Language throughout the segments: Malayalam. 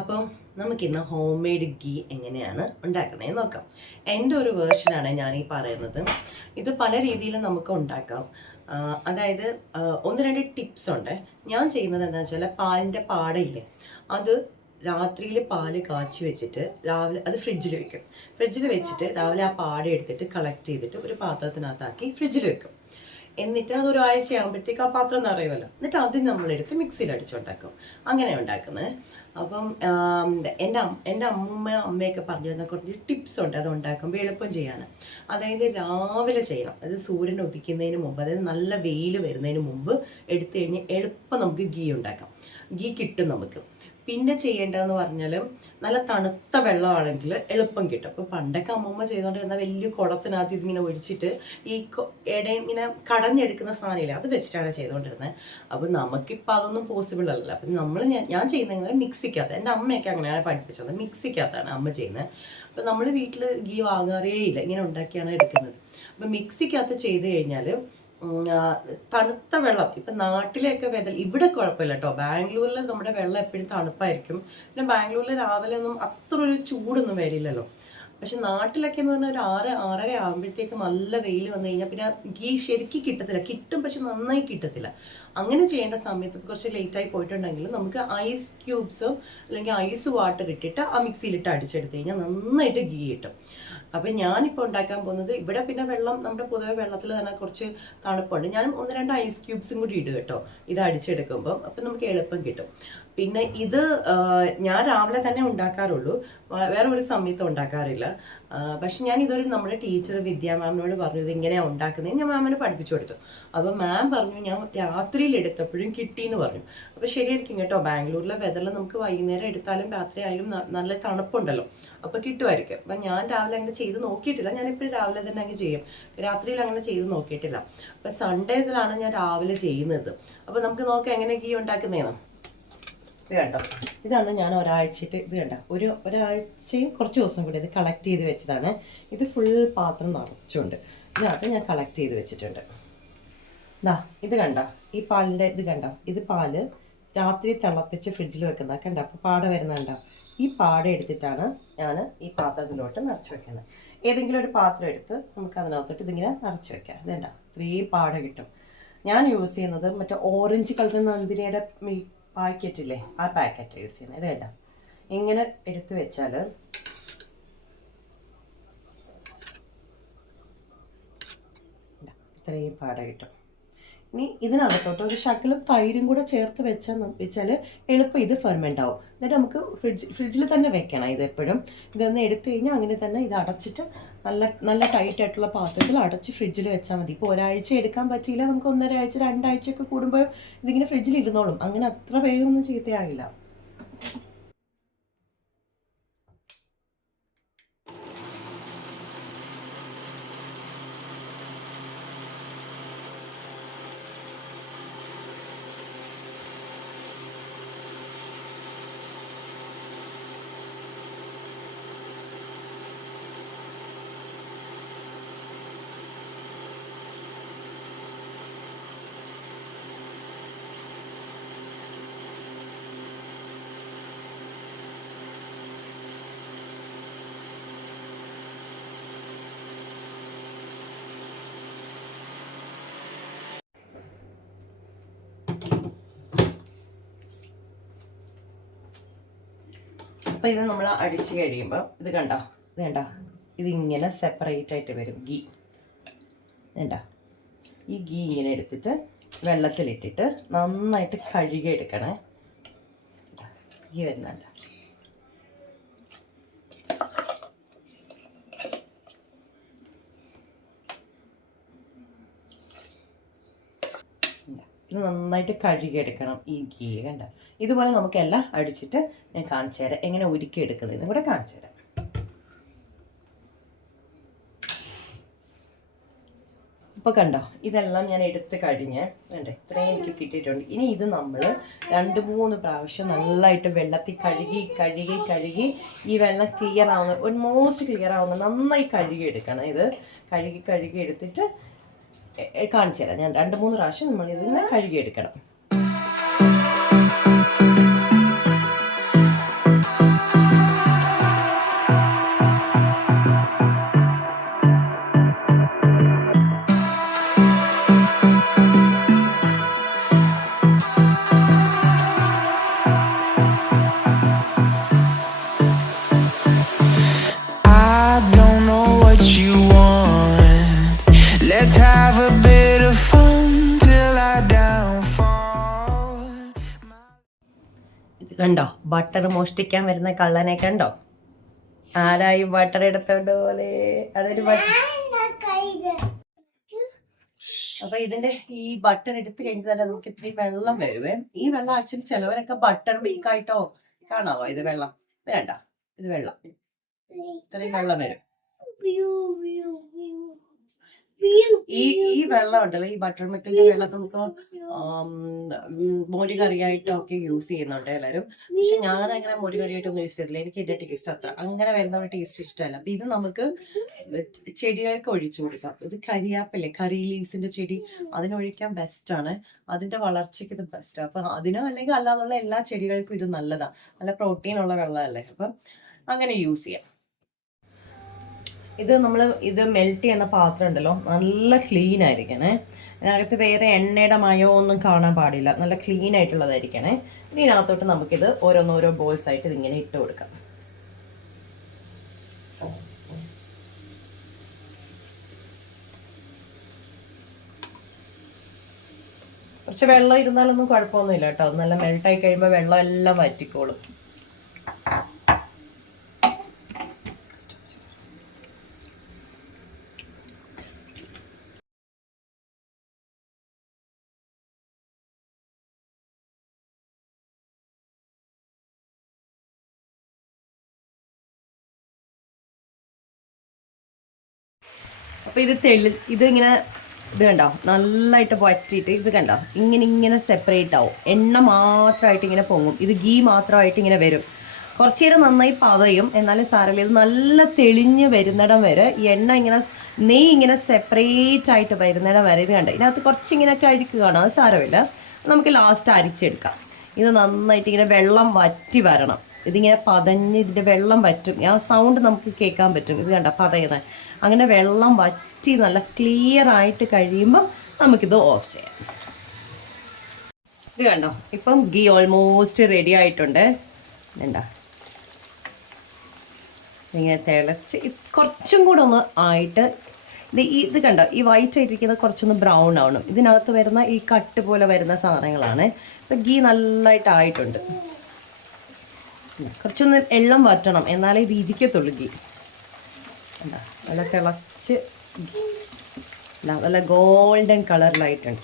അപ്പം നമുക്കിന്ന് ഹോം മെയ്ഡ് ഗീ എങ്ങനെയാണ് ഉണ്ടാക്കുന്നതെന്ന് നോക്കാം. എൻ്റെ ഒരു വേർഷനാണ് ഞാൻ ഈ പറയുന്നത്. ഇത് പല രീതിയിലും നമുക്ക് ഉണ്ടാക്കാം. അതായത് ഒന്ന് രണ്ട് ടിപ്സ് ഉണ്ട്. ഞാൻ ചെയ്യുന്നത് എന്താണെന്ന് വെച്ചാൽ പാലിൻ്റെ പാടയില്ലേ, അത് രാത്രിയിൽ പാല് കാച്ചി വെച്ചിട്ട് രാവിലെ അത് ഫ്രിഡ്ജിൽ വെക്കും. ഫ്രിഡ്ജിൽ വെച്ചിട്ട് രാവിലെ ആ പാട എടുത്തിട്ട് കളക്ട് ചെയ്തിട്ട് ഒരു പാത്രത്തിനകത്താക്കി ഫ്രിഡ്ജിൽ വെക്കും. എന്നിട്ട് അത് ഒരാഴ്ച ആകുമ്പോഴത്തേക്ക് ആ പാത്രം നിറയുമല്ലോ. എന്നിട്ട് അത് നമ്മളെടുത്ത് മിക്സിയിൽ അടിച്ചുണ്ടാക്കും. അങ്ങനെ ഉണ്ടാക്കുന്നത്. അപ്പം എൻ്റെ അമ്മയൊക്കെ പറഞ്ഞു തന്ന കുറച്ച് ടിപ്സ് ഉണ്ട് അത് ഉണ്ടാക്കുമ്പോൾ എളുപ്പം ചെയ്യാൻ. അതായത് രാവിലെ ചെയ്യണം. അത് സൂര്യൻ ഉദിക്കുന്നതിന് മുമ്പ്, അതായത് നല്ല വെയിൽ വരുന്നതിന് മുമ്പ് എടുത്തു കഴിഞ്ഞാൽ എളുപ്പം നമുക്ക് ഗീ ഉണ്ടാക്കാം. ഗീ കിട്ടും നമുക്ക്. പിന്നെ ചെയ്യേണ്ടതെന്ന് പറഞ്ഞാൽ നല്ല തണുത്ത വെള്ളമാണെങ്കിൽ എളുപ്പം കിട്ടും. അപ്പോൾ പണ്ടൊക്കെ അമ്മമ്മ ചെയ്തുകൊണ്ടിരുന്ന വലിയ കുടത്തിനകത്ത് ഇതിങ്ങനെ ഒഴിച്ചിട്ട് ഈ ഇടയും ഇങ്ങനെ കടഞ്ഞെടുക്കുന്ന സാധനമില്ല, അത് വെച്ചിട്ടാണ് ചെയ്തുകൊണ്ടിരുന്നത്. അപ്പോൾ നമുക്കിപ്പോൾ അതൊന്നും പോസിബിൾ അല്ലല്ലോ. അപ്പം ഞാൻ ചെയ്യുന്നത് മിക്സിക്കകത്ത്, എൻ്റെ അമ്മയൊക്കെ അങ്ങനെയാണ് പഠിപ്പിച്ചത്, മിക്സിക്കകത്താണ് അമ്മ ചെയ്യുന്നത്. അപ്പോൾ നമ്മൾ വീട്ടിൽ ഗീ വാങ്ങാറേ ഇല്ല, ഇങ്ങനെ ഉണ്ടാക്കിയാണ് എടുക്കുന്നത്. അപ്പം മിക്സിക്കകത്ത് ചെയ്ത് കഴിഞ്ഞാൽ തണുത്ത വെള്ളം, ഇപ്പം നാട്ടിലെയൊക്കെ ഇവിടെ കുഴപ്പമില്ല കേട്ടോ. ബാംഗ്ലൂരിൽ നമ്മുടെ വെള്ളം എപ്പോഴും തണുപ്പായിരിക്കും. പിന്നെ ബാംഗ്ലൂരിൽ രാവിലെ ഒന്നും അത്ര ഒരു ചൂടൊന്നും വരില്ലല്ലോ. പക്ഷെ നാട്ടിലൊക്കെ എന്ന് പറഞ്ഞാൽ ഒരു 6-6:30 ആകുമ്പോഴത്തേക്ക് നല്ല വെയിൽ വന്നു കഴിഞ്ഞാൽ പിന്നെ ഗീ ശരിക്കും കിട്ടത്തില്ല. കിട്ടും, പക്ഷെ നന്നായി കിട്ടത്തില്ല. അങ്ങനെ ചെയ്യേണ്ട സമയത്ത് കുറച്ച് ലേറ്റായി പോയിട്ടുണ്ടെങ്കിൽ നമുക്ക് ഐസ് ക്യൂബ്സോ അല്ലെങ്കിൽ ഐസ് വാട്ടർ ഇട്ടിട്ട് ആ മിക്സിയിലിട്ട് അടിച്ചെടുത്ത് കഴിഞ്ഞാൽ നന്നായിട്ട് ഗീ കിട്ടും. അപ്പം ഞാനിപ്പോൾ ഉണ്ടാക്കാൻ പോകുന്നത്, ഇവിടെ പിന്നെ വെള്ളം നമ്മുടെ പൊതുവെ വെള്ളത്തിൽ തന്നെ കുറച്ച് തണുപ്പുണ്ട്. ഞാൻ 1-2 ഐസ് ക്യൂബ്സും കൂടി ഇടും കേട്ടോ ഇത് അടിച്ചെടുക്കുമ്പം. അപ്പം നമുക്ക് എളുപ്പം കിട്ടും. പിന്നെ ഇത് ഞാൻ രാവിലെ തന്നെ ഉണ്ടാക്കാറുള്ളൂ, വേറെ ഒരു സമയത്തും ഉണ്ടാക്കാറില്ല. പക്ഷെ ഞാൻ ഇതൊരു നമ്മുടെ ടീച്ചർ വിദ്യാ മാമിനോട് പറഞ്ഞു ഇത് ഇങ്ങനെയാണ് ഉണ്ടാക്കുന്നത്. ഞാൻ മാമിനെ പഠിപ്പിച്ചു കൊടുത്തു. അപ്പോൾ മാം പറഞ്ഞു ഞാൻ രാത്രിയിൽ എടുത്തപ്പോഴും കിട്ടിയെന്ന് പറഞ്ഞു. അപ്പോൾ ശരിയായിരിക്കും കേട്ടോ. ബാംഗ്ലൂരിലെ വെതറിൽ നമുക്ക് വൈകുന്നേരം എടുത്താലും രാത്രി ആയാലും നല്ല തണുപ്പുണ്ടല്ലോ, അപ്പോൾ കിട്ടുമായിരിക്കും. അപ്പം ഞാൻ രാവിലെ അങ്ങനെ ചെയ്ത് നോക്കിയിട്ടില്ല. ഞാനിപ്പോഴും രാവിലെ തന്നെ അങ്ങ് ചെയ്യും, രാത്രിയിൽ അങ്ങനെ ചെയ്ത് നോക്കിയിട്ടില്ല. അപ്പം സൺഡേസിലാണ് ഞാൻ രാവിലെ ചെയ്യുന്നത്. അപ്പോൾ നമുക്ക് നോക്കാം എങ്ങനെ ഗീ ഉണ്ടാക്കുന്നതാണ്. ഇത് കണ്ടോ, ഇതാണ് ഞാൻ ഒരാഴ്ചയിട്ട് ഇത് കണ്ട ഒരാഴ്ചയും കുറച്ച് ദിവസം കൂടി ഇത് കളക്ട് ചെയ്ത് വെച്ചതാണ്. ഇത് ഫുൾ പാത്രം നിറച്ചുണ്ട്. ഇതിനകത്ത് ഞാൻ കളക്ട് ചെയ്ത് വെച്ചിട്ടുണ്ട്. ഇത് കണ്ട, ഈ പാലിൻ്റെ ഇത് കണ്ടോ, ഇത് പാല് രാത്രി തിളപ്പിച്ച് ഫ്രിഡ്ജിൽ വെക്കുന്ന കണ്ട. അപ്പോൾ പാട വരുന്നുണ്ടോ, ഈ പാട എടുത്തിട്ടാണ് ഞാൻ ഈ പാത്രത്തിലോട്ട് നിറച്ച് വെക്കുന്നത്. ഏതെങ്കിലും ഒരു പാത്രം എടുത്ത് നമുക്ക് അതിനകത്തോട്ട് ഇതിങ്ങനെ നിറച്ച് വെക്കാം. ഇത് കണ്ട, ഇത്രയും പാട കിട്ടും. ഞാൻ യൂസ് ചെയ്യുന്നത് മറ്റേ ഓറഞ്ച് കളർ നന്ദിനിയുടെ മിൽക്ക് പാക്കറ്റില്ലേ, ആ പാക്കറ്റ് യൂസ് ചെയ്യുന്നത്. ഇത് കേട്ടോ, ഇങ്ങനെ എടുത്തു വെച്ചാൽ ഇത്രയും പാട കിട്ടും. ഇനി ഇതിനകത്തോട്ട് ഒരു ശകലം തൈരും കൂടെ ചേർത്ത് വെച്ചാൽ എളുപ്പം ഇത് ഫെർമെൻ്റ് ആവും. എന്നിട്ട് നമുക്ക് ഫ്രിഡ്ജിൽ തന്നെ വെക്കണം. ഇതെപ്പോഴും ഇതൊന്ന് എടുത്തു കഴിഞ്ഞാൽ അങ്ങനെ തന്നെ ഇത് അടച്ചിട്ട് നല്ല ടൈറ്റ് ആയിട്ടുള്ള പാത്രത്തിൽ അടച്ച് ഫ്രിഡ്ജിൽ വെച്ചാൽ മതി. ഇപ്പോൾ ഒരാഴ്ച എടുക്കാൻ പറ്റിയില്ല, നമുക്ക് 1.5 ആഴ്ച 2 ആഴ്ചയൊക്കെ കൂടുമ്പോൾ ഇതിങ്ങനെ ഫ്രിഡ്ജിൽ ഇരുന്നോളും. അങ്ങനെ അത്ര വേഗമൊന്നും ചീത്തയാകില്ല. അപ്പോൾ ഇത് നമ്മൾ അടിച്ച് കഴിയുമ്പോൾ ഇത് കണ്ടോ, ഇതിങ്ങനെ സെപ്പറേറ്റ് ആയിട്ട് വരും ഗീ. കണ്ടോ, ഈ ഗീ ഇങ്ങനെ എടുത്തിട്ട് വെള്ളത്തിലിട്ടിട്ട് നന്നായിട്ട് കഴുകി എടുക്കണേ. ഗീ വരുന്നുണ്ട്. ഇത് നന്നായിട്ട് കഴുകിയെടുക്കണം ഈ ഗീ. കണ്ട, ഇതുപോലെ നമുക്കെല്ലാം അടിച്ചിട്ട് ഞാൻ കാണിച്ചു തരാം എങ്ങനെ ഉരുക്കിയെടുക്കുന്നതെന്നും കൂടെ കാണിച്ചു തരാം. ഇപ്പോൾ കണ്ടോ, ഇതെല്ലാം ഞാൻ എടുത്ത് കഴിഞ്ഞ് വേണ്ടേ, ഇത്രയും എനിക്ക് കിട്ടിയിട്ടുണ്ട്. ഇനി ഇത് നമ്മൾ 2-3 പ്രാവശ്യം നല്ലതായിട്ട് വെള്ളത്തിൽ കഴുകി ഈ വെള്ളം ക്ലിയർ ആവുന്ന, ഓൾമോസ്റ്റ് ക്ലിയർ ആവുന്ന നന്നായി കഴുകിയെടുക്കണം. ഇത് കഴുകി എടുത്തിട്ട് കാണിച്ചു തരാം. ഞാൻ 2-3 പ്രാവശ്യം നമ്മൾ ഇതിനെ കഴുകിയെടുക്കണം. ഇത് കണ്ടോ, ബട്ടർ മോഷ്ടിക്കാൻ വരുന്ന കള്ളനെ കണ്ടോ? ആരായി ബട്ടർ എടുത്തോണ്ട് പോലെ? അതൊരു അപ്പൊ ഇതിന്റെ ഈ ബട്ടർ എടുത്ത് കഴിഞ്ഞാൽ തന്നെ നമുക്ക് ഇത്രയും വെള്ളം വരുവേ. ഈ വെള്ളം ആക്ച്വലി ചിലവരൊക്കെ ബട്ടർ മിൽക്ക് ആയിട്ടോ കാണാവോ? ഇത് വെള്ളം വേണ്ട, ഇത് വെള്ളം, ഇത്രയും വെള്ളം വരും. ഈ വെള്ളം ഉണ്ടല്ലോ, ഈ ബട്ടർ മിൽക്കിന്റെ വെള്ളം നമുക്ക് മോര് കറിയായിട്ടും ഒക്കെ യൂസ് ചെയ്യുന്നുണ്ട് എല്ലാവരും. പക്ഷെ ഞാൻ അങ്ങനെ മോര് കറിയായിട്ടൊന്നും യൂസ് ചെയ്തില്ല. എനിക്ക് ഇതിന്റെ ടേസ്റ്റ് അത്ര അങ്ങനെ വരുന്ന ടേസ്റ്റ് ഇഷ്ടമല്ല. അപ്പൊ ഇത് നമുക്ക് ചെടികൾക്ക് ഒഴിച്ചു കൊടുക്കാം. ഇത് കരിയാപ്പില്ലേ, കറി ലീവ്സിന്റെ ചെടി, അതിനൊഴിക്കാൻ ബെസ്റ്റ് ആണ്. അതിന്റെ വളർച്ചയ്ക്ക് ഇത് ബെസ്റ്റ്. അപ്പൊ അതിനോ അല്ലെങ്കിൽ അല്ലാതുള്ള എല്ലാ ചെടികൾക്കും ഇത് നല്ലതാണ്. നല്ല പ്രോട്ടീൻ ഉള്ള വെള്ളമല്ലേ, അപ്പം അങ്ങനെ യൂസ് ചെയ്യാം. ഇത് മെൽറ്റ് ചെയ്യുന്ന പാത്രം ഉണ്ടല്ലോ, നല്ല ക്ലീൻ ആയിരിക്കണേ. അതിനകത്ത് വേറെ എണ്ണയുടെ മയോ ഒന്നും കാണാൻ പാടില്ല. നല്ല ക്ലീൻ ആയിട്ടുള്ളതായിരിക്കണേ. ഇതിനകത്തോട്ട് നമുക്കിത് ഓരോ ബോൾസ് ആയിട്ട് ഇതിങ്ങനെ ഇട്ട് കൊടുക്കാം. കുറച്ച് വെള്ളം ഇരുന്നാലൊന്നും കുഴപ്പമൊന്നുമില്ല കേട്ടോ. നല്ല മെൽട്ടായി കഴിയുമ്പോൾ വെള്ളം എല്ലാം വറ്റിക്കോളും. അപ്പോൾ ഇതിങ്ങനെ ഇത് കണ്ടോ, നല്ലതായിട്ട് വറ്റിയിട്ട് ഇത് കണ്ടോ, ഇങ്ങനെ സെപ്പറേറ്റ് ആവും. എണ്ണ മാത്രമായിട്ട് ഇങ്ങനെ പൊങ്ങും. ഇത് ഗീ മാത്രമായിട്ട് ഇങ്ങനെ വരും. കുറച്ച് നേരം നന്നായി പതയും, എന്നാലും സാരമില്ല. ഇത് നല്ല തെളിഞ്ഞ് വരുന്നിടം വരെ ഈ എണ്ണ നെയ്യ് ഇങ്ങനെ സെപ്പറേറ്റ് ആയിട്ട് വരുന്നിടം വരെ ഇത് കണ്ടോ. ഇതിനകത്ത് കുറച്ചിങ്ങനെയൊക്കെ അഴുക്ക് കാണാം, അത് സാരമില്ല. നമുക്ക് ലാസ്റ്റ് അരിച്ചെടുക്കാം. ഇത് നന്നായിട്ട് ഇങ്ങനെ വെള്ളം വറ്റി വരണം. ഇതിങ്ങനെ പതഞ്ഞ് ഇതിൻ്റെ വെള്ളം വറ്റും. ആ സൗണ്ട് നമുക്ക് കേൾക്കാൻ പറ്റും. ഇത് കണ്ടോ പതയുന്നത്. അങ്ങനെ വെള്ളം വറ്റി നല്ല ക്ലിയർ ആയിട്ട് കഴിയുമ്പോൾ നമുക്കിത് ഓഫ് ചെയ്യാം. ഇത് കണ്ടോ, ഇപ്പം ഗീ ഓൾമോസ്റ്റ് റെഡി ആയിട്ടുണ്ട്. എന്താ ഇങ്ങനെ തിളച്ച് കുറച്ചും കൂടെ ഒന്ന് ആയിട്ട് ഇത് കണ്ടോ, ഈ വൈറ്റ് ആയിട്ടിരിക്കുന്നത് കുറച്ചൊന്ന് ബ്രൗൺ ആവണം. ഇതിനകത്ത് വരുന്ന ഈ കട്ട് പോലെ വരുന്ന സാധനങ്ങളാണ്. ഇപ്പം ഗീ നല്ലതായിട്ടായിട്ടുണ്ട്. കുറച്ചൊന്ന് എല്ലാം വറ്റണം, എന്നാലേ ഇത് ഇരിക്കത്തുള്ളൂ ഗീ. നല്ല തിളച്ച് നല്ല ഗോൾഡൻ കളറിലായിട്ടുണ്ട്.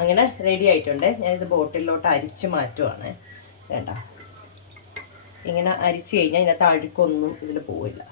അങ്ങനെ റെഡി ആയിട്ടുണ്ട്. ഞാനിത് ബോട്ടിലോട്ട് അരിച്ച് മാറ്റുവാണ്. വേണ്ട, ഇങ്ങനെ അരിച്ച് കഴിഞ്ഞാൽ ഇതിനകത്ത് അഴുക്കൊന്നും ഇതിൽ പോവില്ല.